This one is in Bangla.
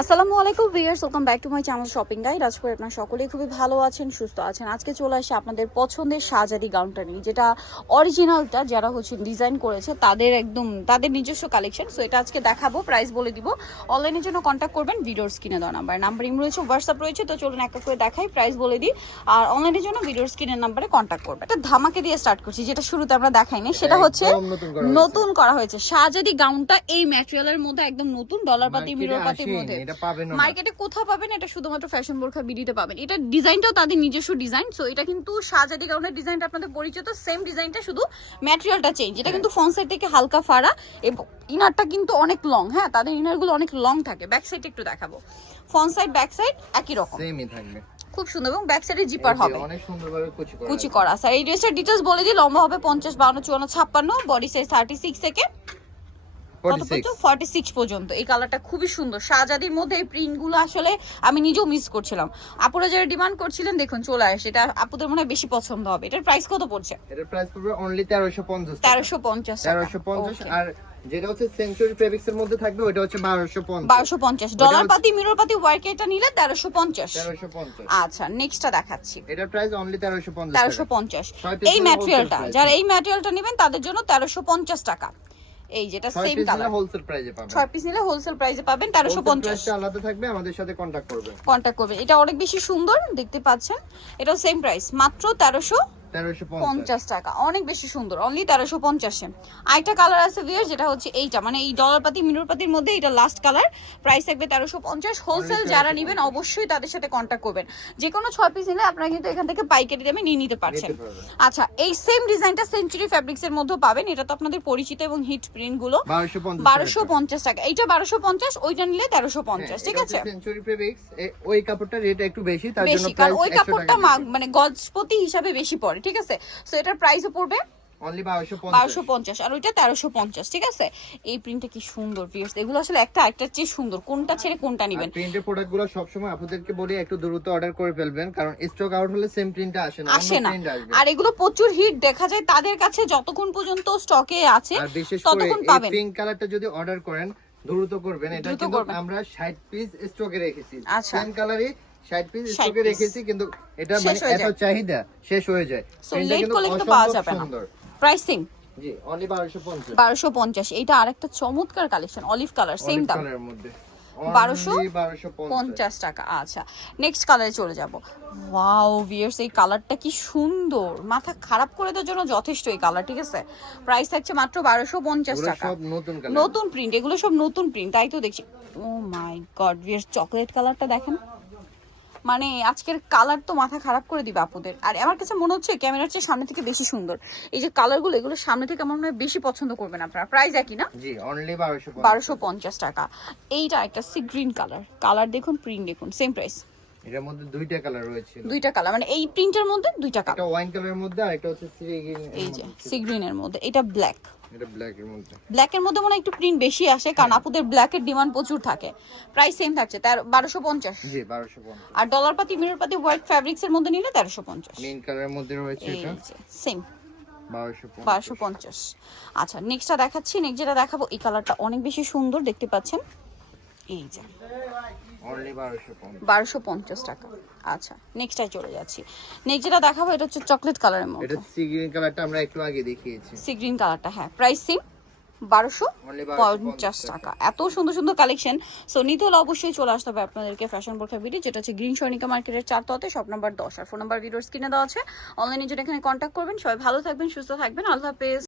আসসালামু আলাইকুম viewers, welcome back to my channel shopping guide. আজ করে আপনারা সকলেই খুবই ভালো আছেন, সুস্থ আছেন। আজকে চলে আসে আপনাদের পছন্দের শাহজাদি গাউনটা নিয়ে, যেটা অরিজিনালটা যারা ডিজাইন করেছে তাদের একদম তাদের নিজস্ব কালেকশন। সো এটা আজকে দেখাবো, প্রাইস বলে দিব। অনলাইনের জন্য কন্ট্যাক্ট করবেন ভিডিওর স্ক্রিনে দেওয়া নাম্বার ইম রয়েছে, হোয়াটসঅ্যাপ রয়েছে। তো চলুন এক এক করে দেখাই, প্রাইস বলে দিই। আর অনলাইনের জন্য ভিডিওর স্ক্রিনের নাম্বারে কন্ট্যাক্ট করবেন। এটা ধামাকে দিয়ে স্টার্ট করছি, যেটা শুরুতে আমরা দেখাইনি, সেটা হচ্ছে নতুন করা হয়েছে শাহজাদি গাউনটা। এই ম্যাটেরিয়ালের মধ্যে একদম নতুন, ডলার পাতি মিরর পাতির মধ্যে মার্কেটে কোথাও পাবেন, এটা শুধুমাত্র ফ্যাশন বোরখা বিডিতে পাবেন। এটা ডিজাইনটাও তাদের নিজস্ব ডিজাইন। সো এটা কিন্তু শাহজাদি গাউনের ডিজাইনটা আপনাদের পরিচিত, সেম ডিজাইনটা, শুধু ম্যাটেরিয়ালটা চেঞ্জ। এটা কিন্তু ফ্রন্ট সাইড থেকে হালকা ফাড়া এবং ইনারটা কিন্তু অনেক লং। হ্যাঁ, তাদের ইনারগুলো অনেক লং থাকে। ব্যাক সাইড একটু দেখাবো, ফ্রন্ট সাইড ব্যাক সাইড একই রকম, সেমই থাকবে, খুব সুন্দর। এবং ব্যাক সাইডে জিপার হবে, অনেক সুন্দরভাবে কুচি করা। স্যার এই ড্রেসের ডিটেইলস বলে দিই। লম্বা হবে 50, 52, 54, 56, বডি সাইজ 36 থেকে 46 পর্যন্ত। এই কালারটা খুবই সুন্দর শাহজাদির মধ্যে। এই প্রিন্টগুলো আসলে আমি নিজেও মিস করছিলাম। আপুরা যারা ডিমান্ড করছিলেন, দেখুন চলে আসে। এটা আপুদের মনে হয় বেশি পছন্দ হবে। এটার প্রাইস কত পড়ছে? এটার প্রাইস পড়বে অনলি 1350 1350 আর যেটা হচ্ছে সেঞ্চুরি ফেব্রিক্স এর মধ্যে থাকবে ওটা হচ্ছে 1250 ডলার পাতি মিরর পাতি ওয়ার্ক। এটা নিলে 1350। আচ্ছা, নেক্সটটা দেখাচ্ছি। এটার প্রাইস অনলি 1350 এই ম্যাটেরিয়ালটা, যারা এই ম্যাটেরিয়ালটা নেবেন তাদের জন্য 1350 টাকা। এই যেটা সেম কালার, হোলসেল প্রাইসে পাবেন। 6 পিস নিলে হোলসেল প্রাইসে পাবেন 1350। এটা আলাদা থাকবে, আমাদের সাথে কন্টাক্ট করবেন। এটা অনেক বেশি সুন্দর দেখতে পাচ্ছেন। এটাও সেম প্রাইস, মাত্র 1350 টাকা। অনেক বেশি সুন্দর, অনলি 1350-এ। আরেকটা কালার আছে ভিউয়ার, যেটা হচ্ছে এইটা, মানে এই ডলার পাতি মিরর পাতির মধ্যে এটা লাস্ট কালার। প্রাইস থাকবে 1350। হোলসেল যারা নেবেন অবশ্যই তাদের সাথে কন্টাক্ট করবেন। যে কোনো 6 পিস নিলে আপনারা কিন্তু এখান থেকে পাইকারি দামে নিয়ে নিতে পারছেন। আচ্ছা, এই সেম ডিজাইনটা সেঞ্চুরি ফ্যাব্রিক্স এর মধ্যে পাবেন। এটা তো আপনাদের পরিচিত এবং হিট প্রিন্ট গুলো। 1250 টাকা। এইটা 1250, ওইটা নিলে 1350। ঠিক আছে, সেঞ্চুরি ফ্যাব্রিক্স ওই কাপড়টার রেট একটু বেশি, তার জন্য প্রাইস ওই কাপড়টা মানে গজপতি হিসাবে বেশি পড়ে। ঠিক আছে, সো এটার প্রাইসও পড়বে অনলি 1250 আর ওইটা 1350। ঠিক আছে, এই প্রিন্টটা কি সুন্দর ভিউয়ার্স। এগুলো আসলে একটা আরেকটার চেয়ে সুন্দর। কোনটা ছেড়ে কোনটা নেবেন? প্রিন্টের প্রোডাক্টগুলো সব সময় আপনাদেরকে বলি একটু দ্রুত অর্ডার করে ফেলবেন, কারণ স্টক আউট হলে সেম প্রিন্টটা আসে না। আর এগুলো প্রচুর হিট দেখা যায় তাদের কাছে, যতক্ষণ পর্যন্ত স্টকে আছে ততক্ষণ পাবেন। পিঙ্ক কালারটা যদি অর্ডার করেন দ্রুত করবেন। এটা কিন্তু আমরা 60 পিস স্টকে রেখেছি। সেম কালারই 60 পিস স্টকে রেখেছি, কিন্তু এটা মানে এত চাহিদা শেষ হয়ে যায়। প্রিন্টটা কিন্তু পাওয়া যাবে না। প্রাইসিং জি অনলি 1250। এইটা আরেকটা চমৎকার কালেকশন, অলিভ কালার, সেম দাম 1250 টাকা। আচ্ছা, নেক্সট কালারে চলে যাব। ওয়াও ভিউয়ার্স, এই কালারটা কি সুন্দর, মাথা খারাপ করে দেওয়ার জন্য যথেষ্ট এই কালার। ঠিক আছে, প্রাইস থাকছে মাত্র 1250 টাকা। নতুন প্রিন্ট, এগুলো সব নতুন প্রিন্ট, তাই তো দেখছি। ও মাই গড ভিউয়ার্স, চকলেট কালারটা দেখেন, মানে আজকের কালার তো মাথা খারাপ করে দিবে আপুদের। আর আমার কাছে মনে হচ্ছে ক্যামেরার চেয়ে সামনে থেকে বেশি সুন্দর। এই যে কালারগুলো, এগুলো সামনে থেকে আমার মনে হয় বেশি পছন্দ করবেন আপনারা। প্রাইস একই না? জি অনলি 1250 টাকা। এইটা একটা সি গ্রিন কালার দেখুন, প্রিন্ট দেখুন, সেম প্রাইস। এর মধ্যে দুইটা কালার রয়েছে, দুইটা কালার, মানে এই প্রিন্টের মধ্যে দুইটা কালার, একটা ওয়াইন কালারের মধ্যে আর একটা হচ্ছে সি গ্রিন। এই যে সি গ্রিনের মধ্যে, এটা ব্ল্যাক। এটা ব্ল্যাকের মধ্যে, ব্ল্যাকের মধ্যে মনে হয় একটু প্রিন্ট বেশি আসে, কারণ আপুদের ব্ল্যাকের ডিমান্ড প্রচুর থাকে। প্রাইস সেম থাকছে 1250। জি 1250। আর ডলার পাতি মিরর পাতি হোয়াইট ফ্যাব্রিক্স এর মধ্যে নিলে 1350। মেইন কালারের মধ্যে রয়েছে এটা, সেম 1250। আচ্ছা, নেক্সটটা দেখাচ্ছি। নেক্সট যেটা দেখাবো, এই কালারটা অনেক বেশি সুন্দর দেখতে পাচ্ছেন। এই যে অনলি 1250 টাকা। আচ্ছা, নেক্সটটায় চলে যাচ্ছি। নেক্সট যেটা দেখাবো, এটা হচ্ছে চকলেট কালারের মধ্যে। এটা সি গ্রিন কালারটা আমরা একটু আগে দেখিয়েছি। সি গ্রিন কালারটা, হ্যাঁ, প্রাইস সেম 1250 টাকা। এত সুন্দর সুন্দর কালেকশন। সো নিতে হলে অবশ্যই চলে আসতে হবে আপনাদেরকে ফ্যাশন বোরখা ভিডিও, যেটা হচ্ছে গ্রিন সৈনিকা মার্কেটের 4 তলাতে, শপ নাম্বার 10। আর ফোন নাম্বার ভিডিওর স্ক্রিনে দেওয়া আছে। অনলাইনে জন্য এখানে কন্ট্যাক্ট করবেন। সবাই ভালো থাকবেন, সুস্থ থাকবেন। আল্লাহ হাফেজ।